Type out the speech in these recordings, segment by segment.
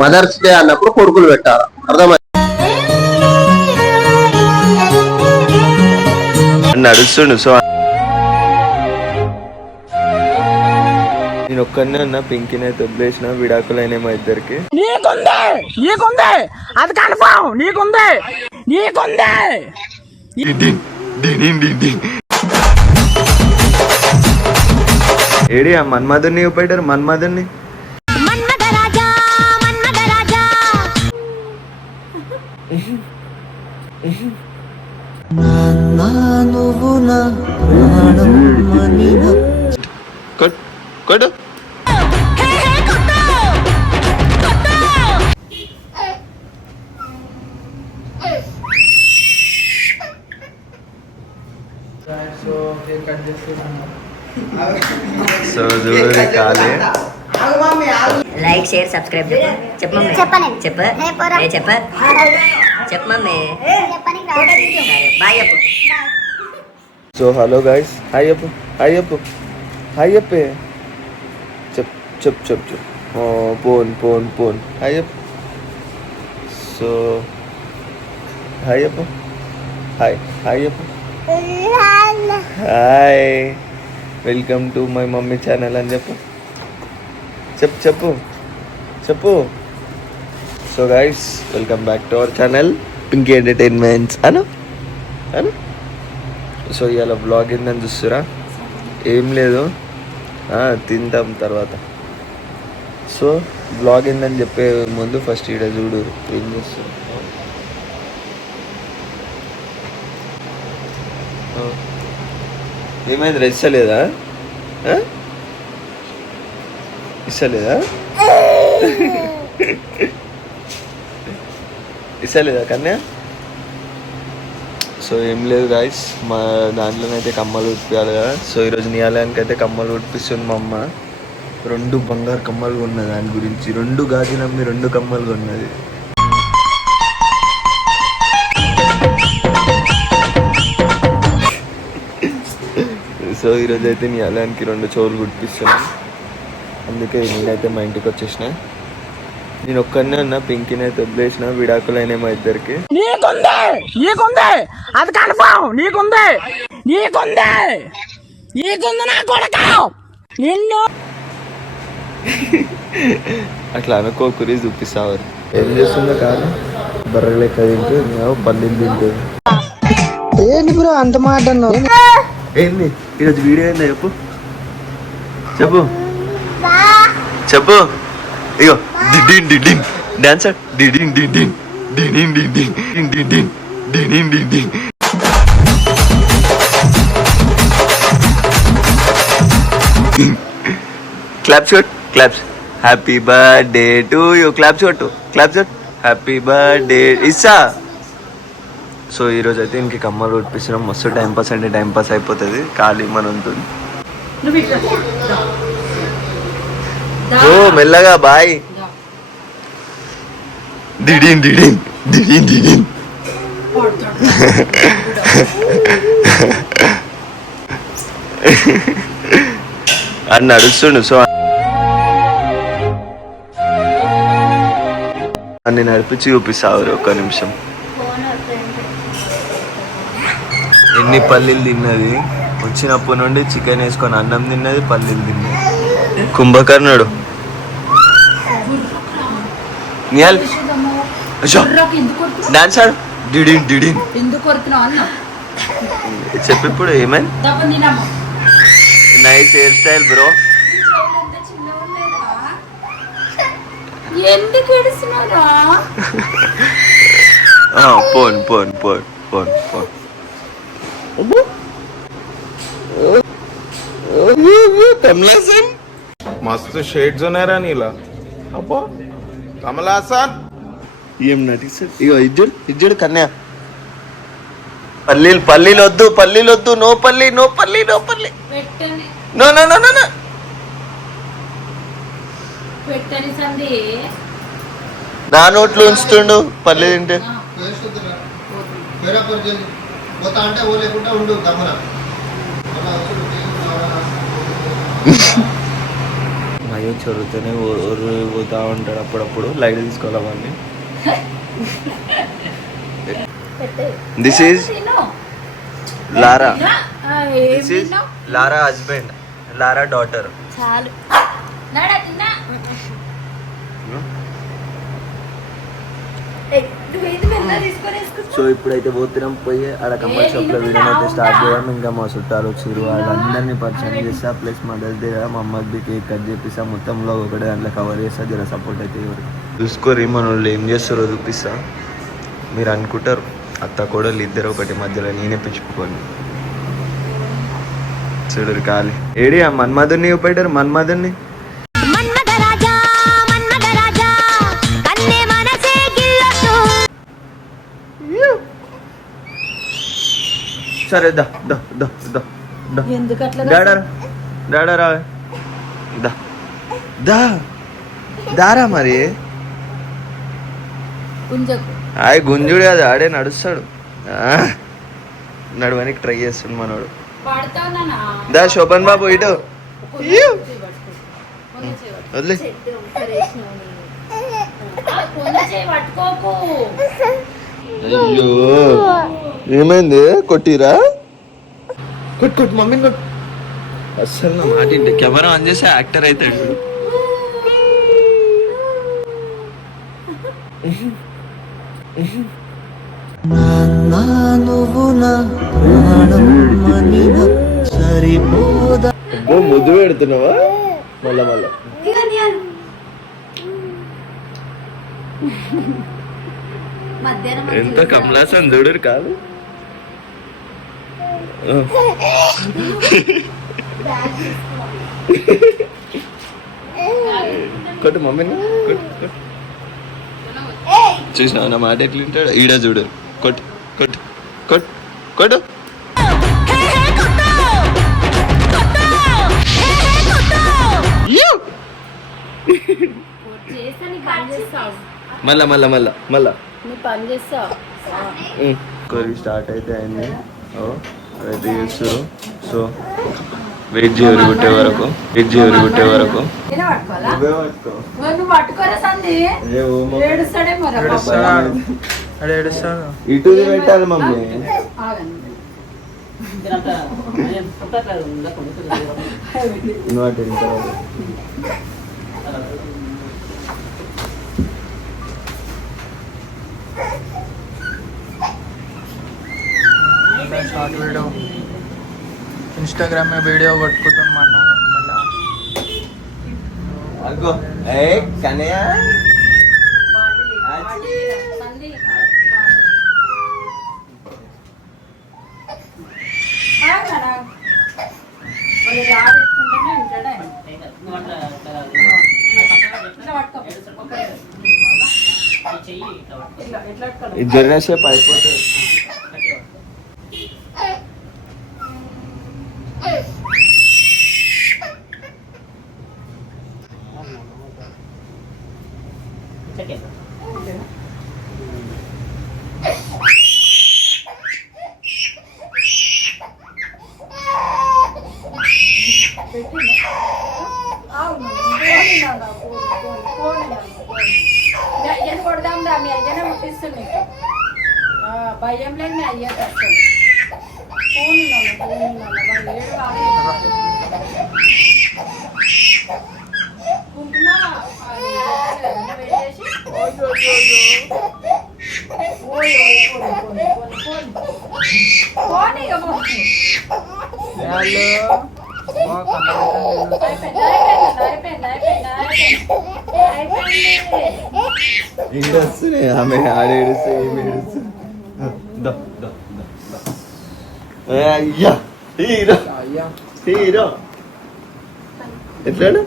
Mothers day అన్నప్పుడు కొడుకులు పెట్టాలి. అర్థమైంది? నడుస్తుండు. సో నేను ఒక్కనే అన్న, పింకిని అయితే వదిలేసిన, విడాకులైన మా ఇద్దరికి. ఏడి ఆ మన్మధుని చూపెట్టారు, మన్మధుని. కొట్టు. సో చూడు కాలే. లైక్ షేర్ సబ్స్క్రైబ్ చెప్పు మమ్మీ. చెప్పు మమ్మీ. బాయ్ చెప్పు. సో హలో గైస్, హాయ్ చెప్పు. హాయ్ చెప్పే. చెప్పు. పోన్ హాయ్ చెప్పు. సో హాయ్ చెప్పు. హాయ్ చెప్పు. Hi, welcome to my mummy channel అని చెప్పు. So guys, welcome back to our channel Pinky entertainments Anu. So ఇవాళ బ్లాగ్ ఏందని చూస్తురా? ఏం లేదు, తింటాం తర్వాత. సో బ్లాగ్ ఏందని చెప్పే ముందు ఫస్ట్ ఈడ చూడు ఏం చేస్తారు. ఏమైంది రా? ఇస్తలేదా కన్యా? సో ఏం లేదు గాయస్, మా దాంట్లోనైతే కమ్మలు ఉడిపియాలి కదా. సో ఈరోజు నియాలయానికి అయితే కమ్మలు ఉడిపిస్తుంది మా అమ్మ. 2 బంగారు కమ్మలు ఉన్నది, దాని గురించి 2 గాజులు అమ్మి 2 కమ్మలు ఉన్నది. సో ఈరోజు అయితే నియాలయానికి 2 చెవులు కుట్టిస్తున్నాను. అందుకే నేనైతే మా ఇంటికి వచ్చేసిన. నేను ఒక్కనే అన్న, పింకిని అయితే వదిలేసిన, విడాకులైన మా ఇద్దరికి. అట్లా అనుకోకురి చూపిస్తావు. ఏం చేస్తుందో కాదు, బర్రె లెక్క తింటూ పల్లీలు తింటూ. ఏంటి బ్రో అంత మాట అన్నావు? ఏంది ఈరోజు వీడియో ఏందా చెప్పు. ఇగో డిన్ డాన్స్ డిన్. Claps. Happy birthday to you. Claps happy birthday Issa. So ఈరోజు అయితే ఇంక కమ్మలు ఉడిపిస్తున్నాం. మస్తు టైంపాస్ అయిపోతుంది ఖాళీ మనంతో. ఓ మెల్లగా బాయ్. డిడిన్ అని నడుస్తుండు. సో అన్ని నడిపించి చూపిస్తావు. ఒక్క నిమిషం. ఎన్ని పల్లీలు తిన్నది వచ్చినప్పటి నుండి, చికెన్ వేసుకొని అన్నం తిన్నది, పల్లీలు తిన్నది. కుంభకర్ణుడు డాన్స్ ఆడు. డిడిన్ చెప్పు ఇప్పుడు ఏమైంది? Nice hair style bro. పోన్ कमलासन मस्त शेड्स ఉన్నాయరా నీలా. అబ్బో కమలాసన్ ఏం నటిస్తాడు. ఇగో ఇజ్జుడు కన్యా. పల్లీలు వద్దు. నో పల్లి. నో నా నోట్లో ఉంచుతుండు పల్లి తింటే. మా చొరుతూనే పోతా ఉంటాడు అప్పుడప్పుడు. లైట్ తీసుకోవాలి అవన్నీ. This is Lara. This is Lara husband, Lara daughter. చాలు సో ఇప్పుడైతే పోతున్నాం, పోయి ఆడ కమ్మల్ షాప్లో వీడియో అయితే స్టార్ట్ చేద్దాం. ఇంకా మా చుట్టాలు వచ్చారు, వాళ్ళందరినీ పరిచయం చేస్తా. ప్లస్ మదర్స్ డే మా అమ్మకి కేక్ కట్ చేపిస్తా. మొత్తంలో ఒకటే దాంట్లో కవర్ చేస్తా. జర సపోర్ట్ అయితే ఎవరు చూసుకోరు, మన వాళ్ళు ఏం చేస్తారో చూపిస్తా. మీరు అనుకుంటారు అత్త కూడా ఇద్దరు ఒకటి మధ్యలో నేనే పిచ్చుకోండి. చూడరు కాలి ఏడి ఆ మన్మధుని చూపెట్టారు. మన్మధుని సరే దా దా దా దా దా డాడర్ డాడరా దా దా దారా మరి. ఆయ గుంజుడు కాదు, ఆడే నడుస్తాడు. నడవడానికి ట్రై చేస్తుండు మనోడు. దా శోభన్ బాబు ఇటు వదిలే. అయ్యో ఏమైంది? కొట్టిరా? కొట్టు మమ్మీని కొట్టు. అస్సలు నా మాట ఇంటి కెమెరా ఆన్ చేస్తే యాక్టర్ అవుతాడు. ముద్దు పెడుతున్నావా మళ్ళా మళ్ళా? ఎంత కమలాసన్ చూడరు కాదు. కొట్టు మమ్మీని కొట్టు. చూసినా నా మాట ఎట్లుంటాడు. ఈడ చూడు. కొట్టు కొట్టు కొట్టు కొట్టు. మళ్ళా మళ్ళా మళ్ళా మళ్ళా కర్రీ స్టార్ట్ అయితే అయింది. అయితే చేస్తారు. సో వెయిట్ చేయరు కుట్టే వరకు, వెయిట్ చేయరు కుట్టే వరకు. ఇటు పెట్టాలి మమ్మీ. షార్ట్ వీడియో ఇన్స్టాగ్రామ్ में वीडियो పట్టుకుంటున్నాను. అగో ఏ కనయా జర్నీ సేపు అయిపోతుంది. కొడదాం రా, మీ అయ్యనే ముట్టిస్తుంది. భయం లేదు, మీ అయ్యే వస్తుంది. కుంకుమ వస్తున్నాయి. ఆమె ఆడేడుస్తే ఏమి ఏడుస్తుంది. అయ్యా హీరో హీరో ఎట్లాడు?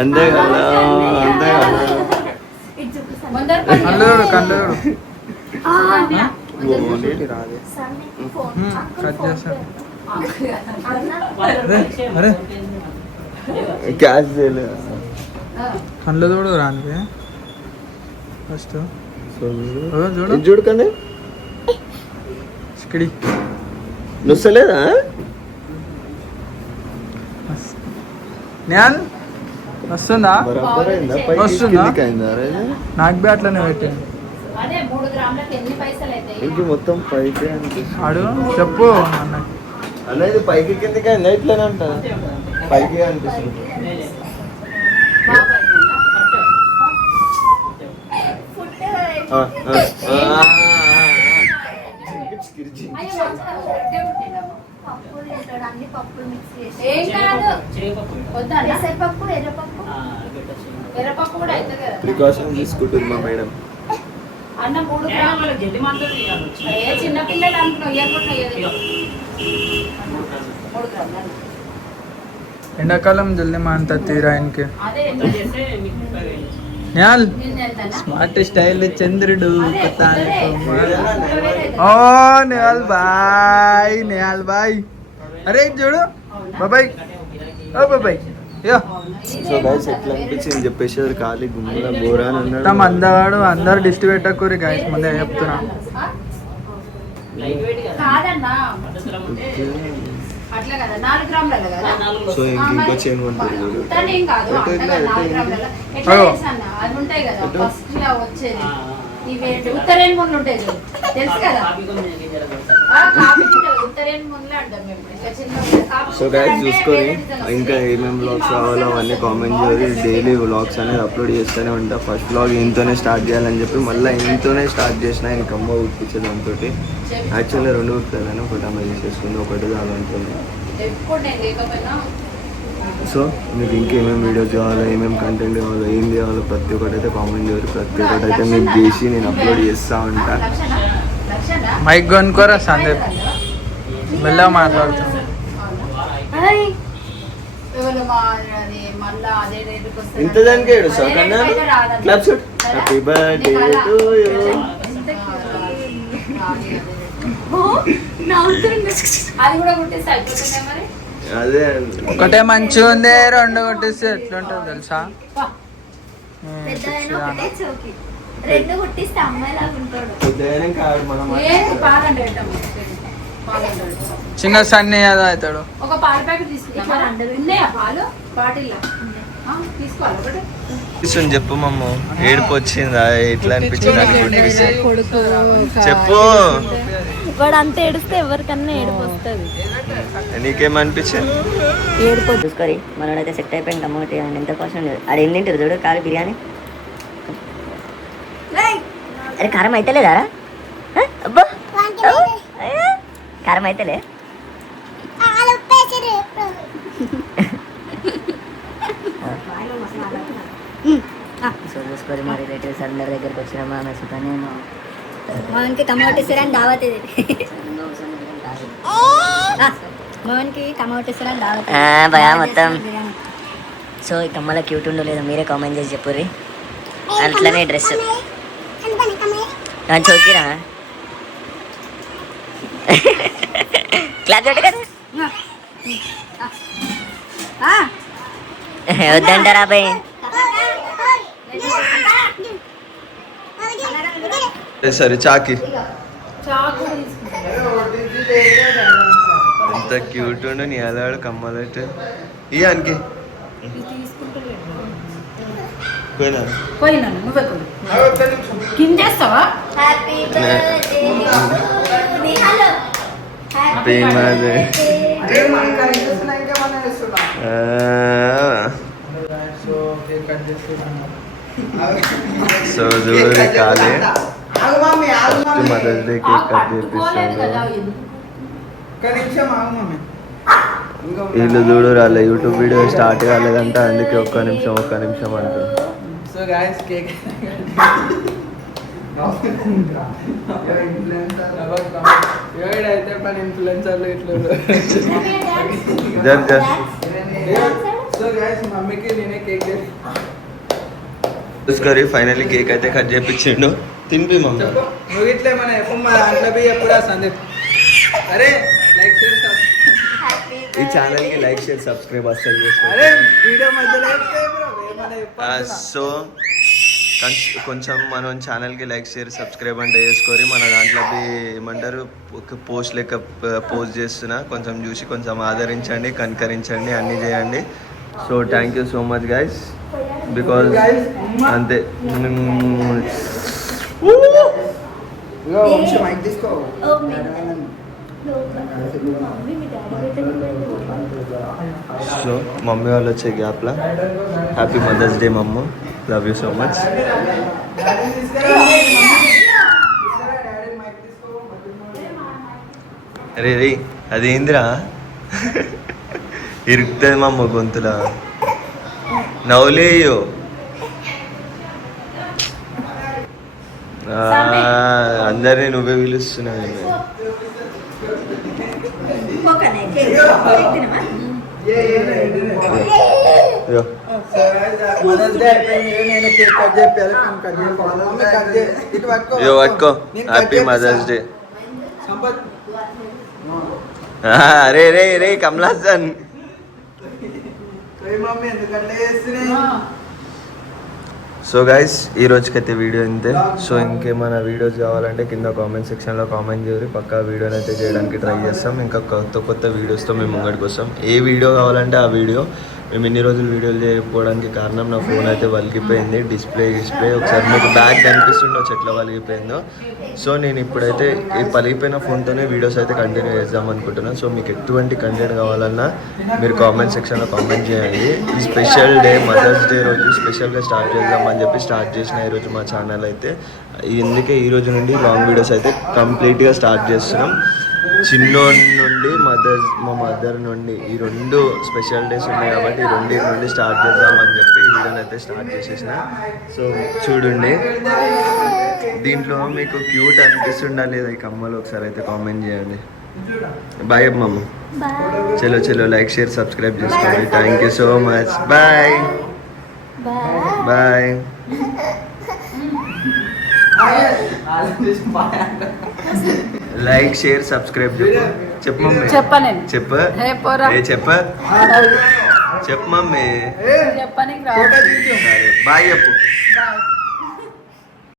అంతే కదా అంతే కదా. క్యాష్ చేయలేదు. కళ్ళు చూడు రానికి ఫస్ట్ చూడకండి. చిక్కడి నువ్వలేదా? న్యాన్ వస్తుందా బరాబర్ అయిందా పైకి వస్తుందా? కిందికి అయిందా రే? నాకు బి అట్లనే పెట్టింది. అదే 3 గ్రాములకు ఎన్ని పైసలు అవుతాయి? ఇంక మొత్తం పైకి అనిపిస్తుంది ఆడు చెప్పు అన్నకి. అనేది పైకి కిందికి అయిందా ఇట్లనే అంట పైకి అనిపిస్తుంది. బాగా పైసలా? ఆ, ఆ, ఆ, ఆ. అయ్యో, ఒక్కటే పుట్టిండమ్మా. పప్పు తింటాడు, అన్ని పప్పులు మిక్స్ చేసి. ఏం కాదు. వద్దా అన్న? పెసరపప్పు, ఎర్రపప్పు. ఎర్రపప్పు కూడా అవుతుంది కదా. ప్రికాషన్ తీసుకుంటుంది మా మేడం. అన్న 3 గ్రాములు ఏ చిన్న పిల్లలు అనుకున్నావు ఇవ్వకుండా 3 గ్రాములు ఎండాకాలం జల్దీ మాంత తీరా ఆయనకి. అదే న్యాల్ నేను వెళ్తానా? స్మార్ట్ స్టైల్ చంద్రుడు అదే, కొత్త అదే. ఓ నేహాల్ బాయ్, నేహాల్ బాయ్. అరే ఇటు చూడు బాబాయ్, ఓ బాబాయ్ యో. సో గైస్ ఎట్లా అనిపించింది చెప్పేసి అది ఖాళీ గుమ్మల బోరా అని అన్నాడు. మొత్తం అందరు డిస్ట్ పెట్టకూరి గైస్, ముందే చెప్తున్నా. కాదన్నా అట్లా కదా 4 గ్రాములలో కదా. సో ఇంకో చైన్ కొంటారు చూడు. తను ఏం కాదు ఎటు అంతే ఇట్లా, కదా, ఎటు 4 గ్రాములలో. ఎట్లా అయ్యో. తెలుసు అన్న? అది ఉంటాయి కదా ఫస్ట్ లా వచ్చేది. ఇవేంటి ఉత్తరేణి ముందు ఉంటాయి చూడు, తెలుసు కదా. కాపీ గింజలు ఉత్తరేణి ముందులే అంటాం మేము. ఇంకా చిన్న కాపీ సో గింజలు గైస్ అంటే చూసుకొని వేరే డిజైన్ ఇంకా వస్తాయి. ఏమేమి వ్లాగ్స్ కావాలో అవన్నీ కామెంట్ చేసి డైలీ వ్లాగ్స్ అనేది అప్లోడ్ చేస్తూనే ఉంటా. ఫస్ట్ వ్లాగ్ ఇంతోనే స్టార్ట్ చేయాలని చెప్పి మళ్ళీ ఇంతోనే స్టార్ట్ చేసిన ఇంక అమ్మ ఉడిపించే దాంతో. యాక్చువల్లీ 2 ఉడుకుతాను, ఒకటి అమ్మ చేసేసుకుంది, ఒకటి కావాలనుకుంది. ఎప్పుడు నేను లేకపోయినా సో మీకు ఇంకేమేమి వీడియోస్ కావాలో, ఏమేమి కంటెంట్ కావాలో, ఏం కావాలో ప్రతి ఒక్కటి అయితే కామెంట్ చేసి ప్రతి ఒక్కటి అయితే మీకు చేసి నేను అప్లోడ్ చేస్తూ ఉంటా. లక్షణ మైక్ కొనుక్కోరా సందీప్, మెల్లగా మాట్లాడుతున్నా. ఎవరు అది మళ్ళా అదే రేటుకి వస్తుంది. ఇంత దానికి ఏడుస్తావు కన్నా? Claps happy birthday to you. అది కూడా కుట్టిస్తే అయిపోతుందే మరి. అదే ఒకటే మంచిగా ఉంది, 2 కొట్టిస్తే ఎట్లుంటుంది తెలుసా? పెద్దదైనా ఒకటే చౌకి. 2 కుట్టిస్తే అమ్మాయిలాగా ఉంటాడు. ఉదయం కాదు మనం ఏంటి పాలండి పెట్టమ్మా. పాలండి పెట్టమ్మా. చిన్న సన్ని అదా అవుతాడు. ఒక పాల ప్యాకెట్ తీసుకుంటా. ఉన్నాయా పాలు బాటిల్లో? తీసుకోవాలి ఒకటి. తీసుకుని చెప్పు మమ్మ, ఏడుపు వచ్చిందా? ఎట్లా అనిపించింది అని గుర్తిస్తే చెప్పు. వాడు అంత ఏడిస్తే ఎవరికన్నా ఏడుపు వస్తుంది. నీకేమనిపించింది? చూసుకొని మనోడైతే సెట్ అయిపోయింది. టమాటో ఎంత కోసం లేదు. అది ఎన్ని తింటారు చూడు కాదు బిర్యానీ. అరే కారం అయితే లేదా? అబ్బా కారం అయితేలే. సో చూసుకొని మా రిలేటివ్స్ అందరి దగ్గరికి వచ్చినామా మెసుకొని నేను మోహన్కి టమాటేశ్వరని దావత్ ఇది. మోహన్కి టమాటేశ్వరని దావత్. భయా మొత్తం. సో ఈ కమ్మల క్యూట్ ఉండో లేదో మీరే కామెంట్ చేసి చెప్పుర్రి. అట్లనే డ్రెస్ చోకిరా క్లాస్ కదా వద్దంటారా అబ్బాయి. సరే చాకి చాకు కూడా తీసుకుంటా. ఎంత క్యూట్ ఉండు నీ అలాడు కమ్మలట్టు ఇయానికి పోయినా పోయినా నువ్వే కిందేస్తావా? హ్యాపీ బర్త్డే నిహాలో. Happy birthday. సో చూడు కాలే first mothers day cake cut చేపిస్తాను. వీళ్ళు చూడు రాలే యూట్యూబ్ వీడియో స్టార్ట్ కాలేదంట, అందుకే ఒక్క నిమిషం అంటారు. సో గాయస్ కేక్ అయితే పని ఇన్ఫ్లుయెన్సర్లు ఇట్లా. సో గాయస్ మమ్మీకి నేనే కేక్ చూసుకొని ఫైనల్లీ కేక్ అయితే కట్ చేపించిండు. తినిపి మమ్మీ. చెప్పు నువ్వు ఇట్లా మన ఎప్పుడు మా దాంట్లో పోయి ఎప్పుడా సందీప్. అరే లైక్ చేసి ఈ ఛానల్ కి లైక్ షేర్ సబ్స్క్రైబ్ అస్సలు అరే చేసుకోండి. వీడియో మధ్యలో చెప్తే బ్రో ఏమన్నా చెప్పాలి. సో కొంచెం మనం ఛానల్కి లైక్ షేర్ సబ్స్క్రైబ్ అంటే చేసుకొని మన దాంట్లోకి ఏమంటారు పోస్ట్ లెక్క పోస్ట్ చేస్తున్నా, కొంచెం చూసి కొంచెం ఆదరించండి, కనికరించండి, అన్నీ చేయండి. So thank you so much guys because అంతే ఇగో వంశీ మైక్ తీసుకో సో మమ్మీ వాళ్ళు వచ్చే గ్యాప్లా హ్యాపీ మదర్స్ డే మమ్మ లవ్ యూ సో మచ్ అరే రే అదేందిరా ఇరుకుతుంది మమ్మ గొంతులా నవ్వులేయో అందరినీ నువ్వే పిలుస్తున్నావు మదర్స్ డే అయిపోయింది నేను కేక్ కట్ చేయాలి కట్ చేయాలి ఇటు పట్టుకో యో పట్టుకో హ్యాపీ మదర్స్ డే సంపత్ అరే రే రే కమలాసన్ మమ్మీ ఎందుకంటే చేస్తున్నాయి సో గైస్ ఈ రోజుకైతే వీడియో ఇంతే సో ఇంకేమైనా వీడియోస్ కావాలంటే కింద కామెంట్ సెక్షన్లో కామెంట్ చేయరు పక్కా వీడియోని అయితే చేయడానికి ట్రై చేస్తాం ఇంకా కొత్త వీడియోస్తో మేము ముంగడికి వస్తాం ఏ వీడియో కావాలంటే ఆ వీడియో మేము ఇన్ని రోజులు వీడియోలు చేయకపోవడానికి కారణం నా ఫోన్ అయితే వలిగిపోయింది డిస్ప్లే ఒకసారి మీకు బ్యాగ్ కనిపిస్తుండొచ్చు ఎట్లా వలిగిపోయిందో సో నేను ఇప్పుడైతే ఈ పలిగిపోయిన ఫోన్తోనే వీడియోస్ అయితే కంటిన్యూ చేద్దాం అనుకుంటున్నాను సో మీకు ఎటువంటి కంటెంట్ కావాలన్నా మీరు కామెంట్ సెక్షన్లో కామెంట్ చేయండి ఈ స్పెషల్ డే మదర్స్ డే రోజు స్పెషల్గా స్టార్ట్ చేద్దామని చెప్పి స్టార్ట్ చేసిన ఈరోజు మా ఛానల్ అయితే అందుకే ఈ రోజు నుండి లాంగ్ వీడియోస్ అయితే కంప్లీట్గా స్టార్ట్ చేస్తున్నాం చిన్నోడి నుండి మా మదర్ నుండి ఈ రెండు స్పెషల్ డేస్ ఉన్నాయి కాబట్టి ఈ రెండింటి నుండి స్టార్ట్ చేద్దామని చెప్పి ఈ వీడియోని అయితే స్టార్ట్ చేసేసిన సో చూడండి దీంట్లో మీకు క్యూట్ అనిపిస్తుందా లేదా ఈ కమ్మలు ఒకసారి అయితే కామెంట్ చేయండి బాయ్ అమ్మమ్మ చలో లైక్ షేర్ సబ్స్క్రైబ్ చేసుకోండి thank you so much bye bye like share subscribe చెప్పు మమ్మీ చెప్పలేను చెప్పు చెప్పు మమ్మీ చెప్పని సరే బాయ్ చెప్పు